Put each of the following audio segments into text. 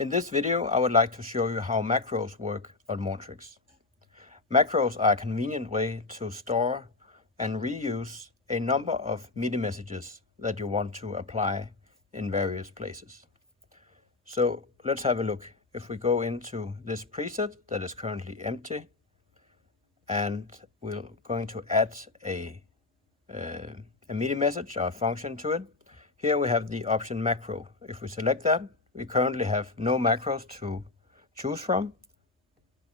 In this video, I would like to show you how macros work on Mortrix. Macros are a convenient way to store and reuse a number of MIDI messages that you want to apply in various places. So let's have a look. If we go into this preset that is currently empty, and we're going to add a MIDI message or a function to it. Here we have the option macro. If we select that, we currently have no macros to choose from,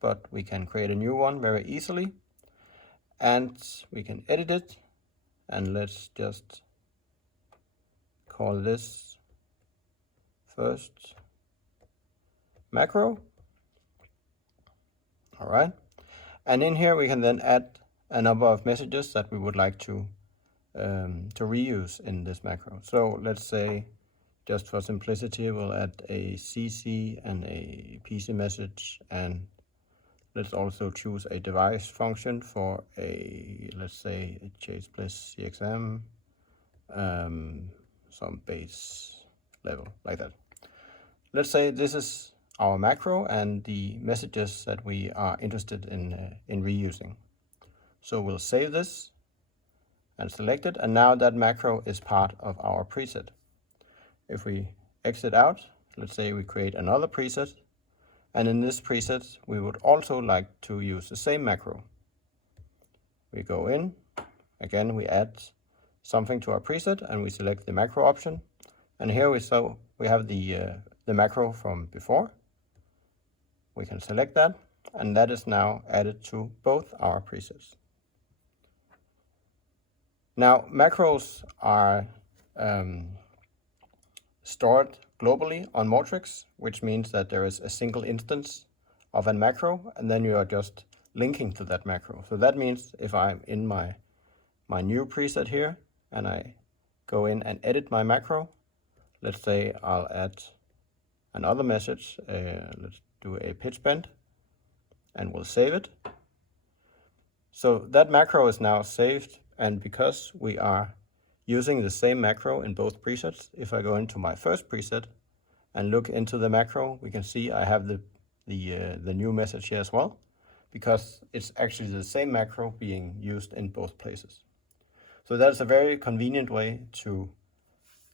but we can create a new one very easily, and we can edit it, and let's just call this first macro. All right, and in here we can then add a number of messages that we would like to reuse in this macro. So let's say, just for simplicity, we'll add a CC and a PC message, and let's also choose a device function for a, let's say, a Chase Bliss CXM, some base level like that. Let's say this is our macro and the messages that we are interested in reusing. So we'll save this and select it, and now that macro is part of our preset. If we exit out, let's say we create another preset, and in this preset we would also like to use the same macro. We go in, again we add something to our preset and we select the macro option, and here we have the macro from before. We can select that, and that is now added to both our presets. Now, macros are stored globally on Mortrix, which means that there is a single instance of a macro, and then you are just linking to that macro. So that means if I'm in my new preset here, and I go in and edit my macro, let's say I'll add another message, let's do a pitch bend, and we'll save it. So that macro is now saved, and because we are using the same macro in both presets, if I go into my first preset and look into the macro, we can see I have the new message here as well, because it's actually the same macro being used in both places. So that's a very convenient way to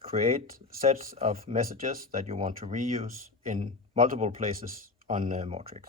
create sets of messages that you want to reuse in multiple places on Mortrix.